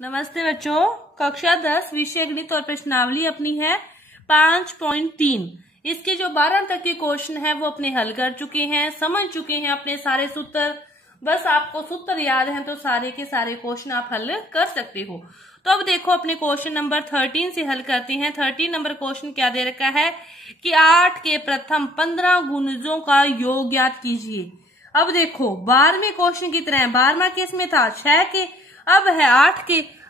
नमस्ते बच्चों, कक्षा 10 विषय गणित और प्रश्नावली अपनी है 5.3। इसके जो 12 तक के क्वेश्चन है वो अपने हल कर चुके हैं, समझ चुके हैं अपने सारे सूत्र। बस आपको सूत्र याद है तो सारे के सारे क्वेश्चन आप हल कर सकते हो। तो अब देखो अपने क्वेश्चन नंबर 13 से हल करते हैं। 13 नंबर क्वेश्चन क्या दे रखा है कि 8 के प्रथम 15 गुणजों का योग ज्ञात कीजिए। अब देखो 12वें क्वेश्चन की तरह 12वां केस में था 6 के, अब है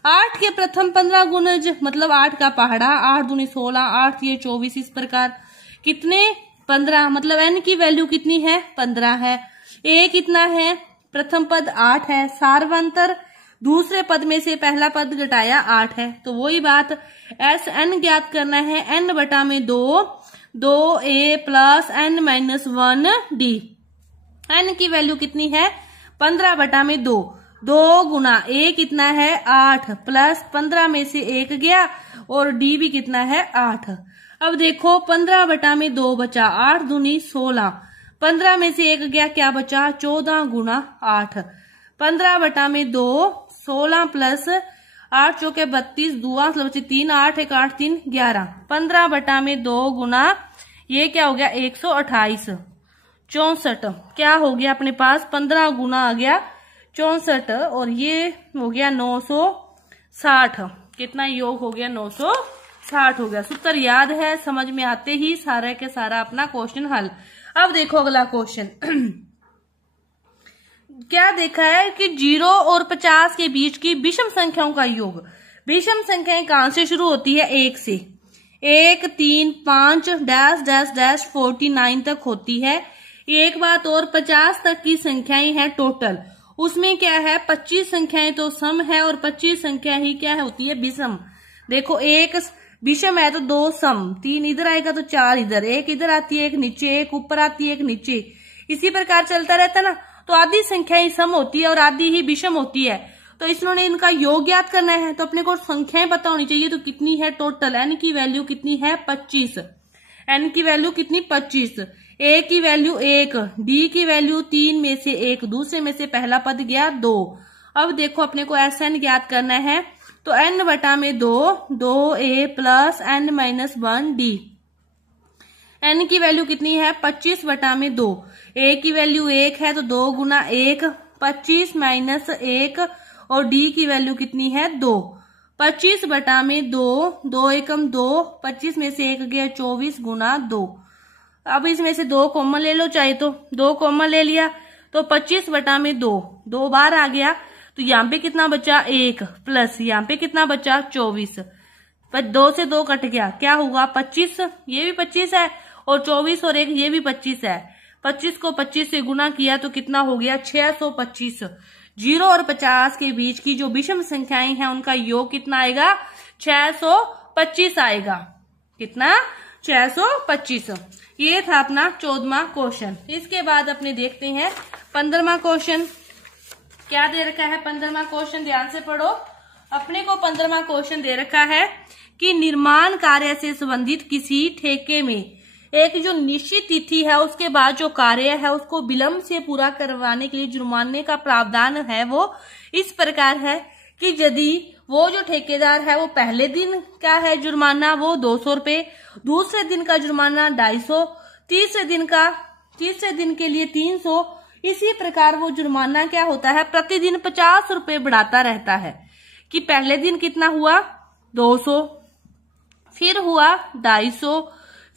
8 के प्रथम 15 गुणज, मतलब 8 का पहाड़ा, 8 दूनी 16, 8 ये 24, इस प्रकार कितने 15, मतलब n की वैल्यू कितनी है 15 है। a कितना है, प्रथम पद 8 है, सार्वंतर दूसरे पद में से पहला पद घटाया 8 है, तो वही बात Sn ज्ञात करना है। n बटा में 2a plus n minus 1d। n की वैल्यू कितनी है 15 बटा में 2 गुना a कितना है 8 प्लस 15 में से 1 गया और d भी कितना है 8। अब देखो 15 बटा में 2 बचा, 8 दूनी 16, 15 में से 1 गया, क्या बचा 14 गुना 8। 15 बटा में 2 16 प्लस 8 चौके 32, दुआ मतलब 3, 8 1 8 3 11। 15 बटा में 2 गुना ये क्या हो गया 128, 64 क्या हो गया अपने पास 15 गुना आ गया 64 और ये हो गया 960। कितना योग हो गया 960 हो गया। सूत्र याद है, समझ में आते ही सारा के सारा अपना क्वेश्चन हल। अब देखो अगला क्वेश्चन क्या देखा है कि 0 और 50 के बीच की विषम संख्याओं का योग। विषम संख्याएं कहां से शुरू होती है 1 से, 1 3 5 डैश डैश डैश 49 तक होती है। एक बात और 50 तक की संख्याएं हैं टोटल, उसमें क्या है 25 संख्याएं तो सम है और 25 संख्या ही क्या है होती है विषम। देखो एक विषम है तो 2 सम, 3 इधर आएगा तो 4 इधर, 1 इधर आती है 1 नीचे, 1 ऊपर आती है 1 नीचे, इसी प्रकार चलता रहता ना। तो आधी संख्याएं सम होती है और आधी ही विषम होती है। तो इन्होंने इनका योग ज्ञात करना है तो अपने को संख्याएं पता होनी चाहिए। तो कितनी है टोटल, n की वैल्यू कितनी है 25, n की वैल्यू कितनी 25, a की वैल्यू 1, d की वैल्यू 3 में से 1, दूसरे में से पहला पद गया 2। अब देखो अपने को Sn ज्ञात करना है तो n बटा में 2a plus n minus 1d। n की वैल्यू कितनी है 25 बटा में 2, a की वैल्यू 1 है तो 2 गुना 1 25 माइनस 1 और d की वैल्यू कितनी है 2। 25 बटा में 2 एकम 2, 25 में से 1 गया 24 गुना 2। अब इसमें से 2 कॉमन ले लो, चाहे तो 2 कॉमन ले लिया तो 25 बटा में 2 बार आ गया तो यहाँ पे कितना बचा 1 प्लस यहाँ पे कितना बचा 24, पर 2 से 2 कट गया, क्या होगा 25, ये भी 25 है और 24 और 1 ये भी 25 है। 25 को 25 से गुना किया तो कितना हो गया 625। 0 और 50 के बीच की जो विषम संख्याएं हैं उनका योग कितना आएगा 625 आएगा। कितना 625। ये था अपना 14वां क्वेश्चन। इसके बाद अपने देखते हैं 15वां क्वेश्चन क्या दे रखा है। 15वां क्वेश्चन ध्यान से पढ़ो। अपने को 15वां क्वेश्चन दे रखा है कि निर्माण कार्य से संबंधित किसी ठेके में एक जो निश्चित तिथि है उसके बाद जो कार्य है उसको विलंब से पूरा करवाने के लिए जुर्माने का प्रावधान है वो इस प्रकार है कि यदि वो जो ठेकेदार है वो पहले दिन का है जुर्माना वो 200 रुपए, दूसरे दिन का जुर्माना 250, तीसरे दिन के लिए 300, इसी प्रकार वो जुर्माना क्या होता है प्रतिदिन 50 रुपए बढ़ाता रहता है। कि पहले दिन कितना हुआ 200, फिर हुआ 250,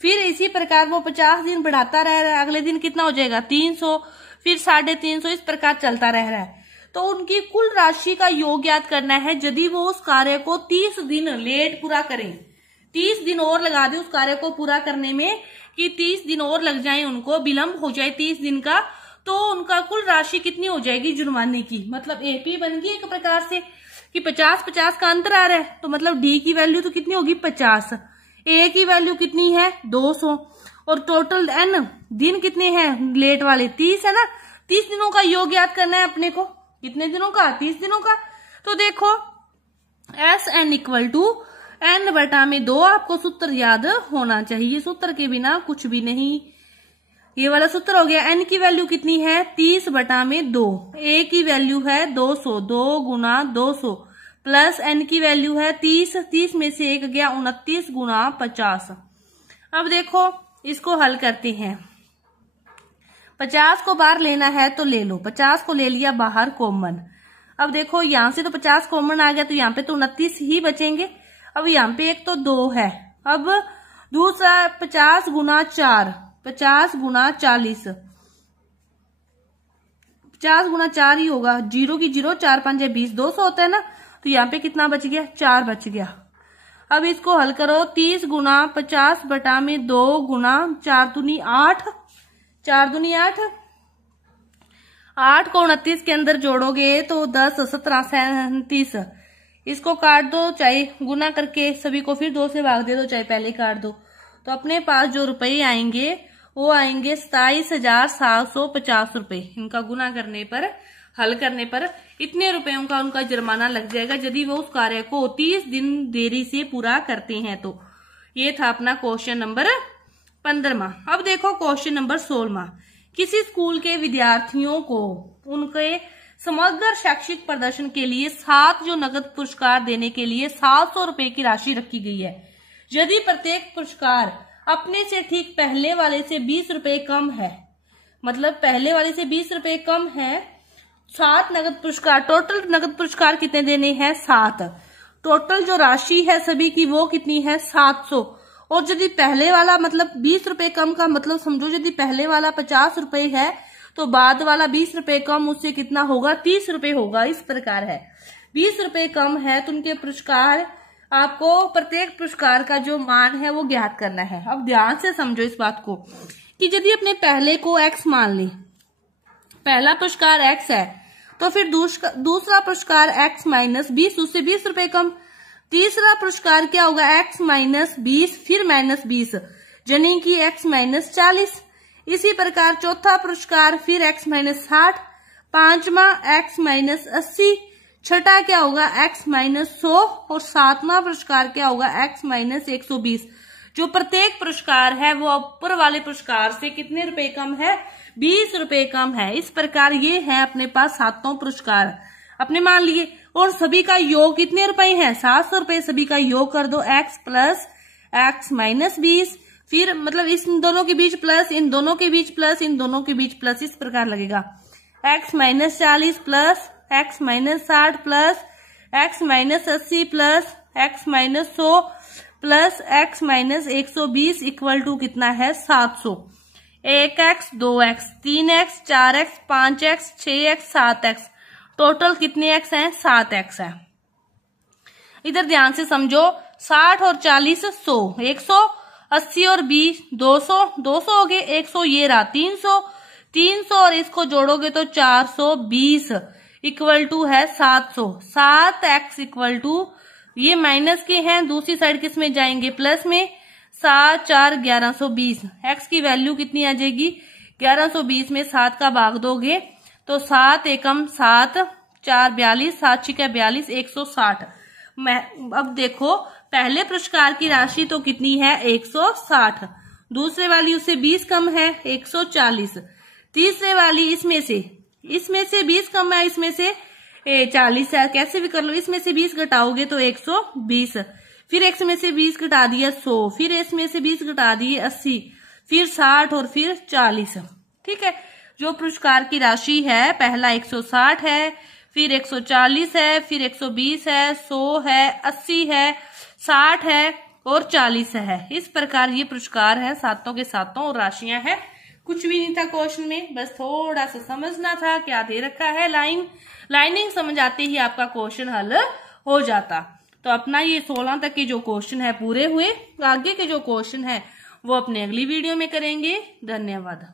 फिर इसी प्रकार वो 50 दिन बढ़ाता रह रहा है, अगले दिन कितना हो जाएगा 300, फिर 350, इस प्रकार चलता रह रहा है। तो उनकी कुल राशि का योग ज्ञात करना है यदि वो उस कार्य को 30 दिन लेट पूरा करें, 30 दिन और लगा दे उस कार्य को पूरा करने में, कि 30 दिन और लग जाए, उनको विलंब हो जाए 30 दिन का, तो उनका कुल राशि कितनी हो जाएगी जुर्माने की। मतलब एपी बन गई एक प्रकार से कि 50-50 का अंतर आ रहा है, तो मतलब डी की वैल्यू तो कितनी होगी 50, ए की वैल्यू कितनी है 200 और टोटल एन दिन कितने हैं लेट वाले 30 है ना। 30 दिनों का योग ज्ञात करना है अपने को। कितने दिनों का 30 दिनों का। तो देखो Sn इक्वल टू n बटा में 2 आपको सूत्र याद होना चाहिए, सूत्र के बिना कुछ भी नहीं। ये वाला सूत्र हो गया। n की वैल्यू कितनी है 30 बटा में 2, a की वैल्यू है 200, 2 गुना 200, प्लस n की वैल्यू है 30, 30 में से 1 गया 29 गुना 50। अब देखो इसको हल करते हैं। 50 को बाहर लेना है तो ले लो, 50 को ले लिया बाहर कॉमन। अब देखो यहां से तो 50 कॉमन आ गया तो यहाँ पे तो 29 ही बचेंगे। अब यहाँ पे एक तो 2 है। अब दूसरा 50 गुना 4, 50 गुना 40, 50 गुना 4 ही होगा, 0 की 0, 4 5 20, 200 होता है ना। तो यहाँ पे कितना बच गया, 4 बच गया। अब इसको हल करो, 30 गुना 50 बटा में 2 गुना 4 दूनी 8, 4 दूनी 8, 8 को 29 के अंदर जोड़ोगे तो 10, 17, 37। इसको काट दो, चाहे गुना करके सभी को फिर 2 से भाग दे दो, चाहे पहले काट दो। तो अपने पास जो रुपए आएंगे वो आएंगे 27,750 रुपए। इनका गुना करने पर, हल करने पर इतने रुपयों का उनका जुर्माना लग जाएगा यदि वो उस कार्य को 30 दिन देरी से पूरा करते हैं। तो ये था अपना क्वेश्चन नंबर 15वां। अब देखो क्वेश्चन नंबर 16वां। किसी स्कूल के विद्यार्थियों को उनके समग्र शैक्षिक प्रदर्शन के लिए 7 जो नगद पुरस्कार देने के लिए 700 रुपए की राशि रखी गई है। यदि प्रत्येक पुरस्कार अपने से ठीक पहले वाले से 20 रुपए कम है, मतलब पहले वाले से 20 रुपए कम है, 7 नगद पुरस्कार, टोटल नगद पुरस्कार कितने देने हैं, 7। टोटल जो राशि है सभी की वो कितनी है, 700। और यदि पहले वाला मतलब 20 रुपए कम का मतलब समझो, यदि पहले वाला 50 रुपए है तो बाद वाला 20 रुपए कम उससे कितना होगा, 30 रुपए होगा। इस प्रकार है, 20 रुपए कम है तो उनके पुरस्कार, आपको प्रत्येक पुरस्कार का जो मान है वो ज्ञात करना है। अब ध्यान से समझो इस बात को कि यदि अपने पहले को x मान ली, पहला पुरस्कार x है तो फिर दूसरा पुरस्कार x माइनस 20, उससे 20 रुपए कम। तीसरा पुरस्कार क्या होगा, x माइनस 20 फिर माइनस 20, यानी कि x माइनस 40। इसी प्रकार चौथा पुरस्कार फिर x माइनस 60, पांचवा x माइनस 80, छठा क्या होगा x माइनस 100 और सातवां पुरस्कार क्या होगा x माइनस 120। जो प्रत्येक पुरस्कार है वो ऊपर वाले पुरस्कार से कितने रुपए कम है, 20 रुपए कम है। इस प्रकार ये है अपने पास 7 पुरस्कार अपने मान लिए, और सभी का योग कितने रुपए है, 700 रुपए। सभी का योग कर दो, x प्लस x माइनस 20, फिर मतलब इस दोनों के बीच प्लस, इन दोनों के बीच प्लस, इन दोनों के बीच प्लस, इस प्रकार लगेगा। x minus 40 plus x minus 60 plus x minus 80 plus x minus 100 plus x minus 120 equal to कितना है, 700। 1x 2x 3x 4x 5x 6x 7x, total कितने x हैं, 7x है। इधर ध्यान से समझो, 60 और 40 100, 180 और 20 200, 200 हो गए, 100 ये रहा 300, 300 और इसको जोड़ोगे तो 420 इक्वल टू है 700। 7x इक्वल टू, ये माइनस के हैं, दूसरी साइड किस में जाएंगे, प्लस में। 7 4 1120, x की वैल्यू कितनी आ जाएगी, 1120 में 7 का भाग दोगे तो 7 एकम 7, 4 42, 7 6 42, 160। अब देखो पहले पुरस्कार की राशि तो कितनी है, 160, दूसरे वाली उससे 20 कम है, 140, तीसरे वाली इसमें से 20 कम है, इसमें से 40 है, कैसे भी कर लो, इसमें से 20 घटाओगे तो 120, फिर x में से 20 घटा दिया 100, फिर इसमें से 20 घटा दिए 80, फिर 60 और फिर 40। ठीक है, जो पुरस्कार की राशि है पहला 160 है, फिर 140 है, फिर 120 है, 100 है, 80 है, 60 है और 40 है। इस प्रकार ये पुरस्कार है, 7 के 7 और राशियां हैं। कुछ भी नहीं था क्वेश्चन में, बस थोड़ा सा समझना था क्या दे रखा है, लाइनिंग समझ आते ही आपका क्वेश्चन हल हो जाता। तो अपना ये 16 तक के जो क्वेश्चन है पूरे हुए। आगे के जो क्वेश्चन है वो अपने अगली वीडियो में करेंगे। धन्यवाद।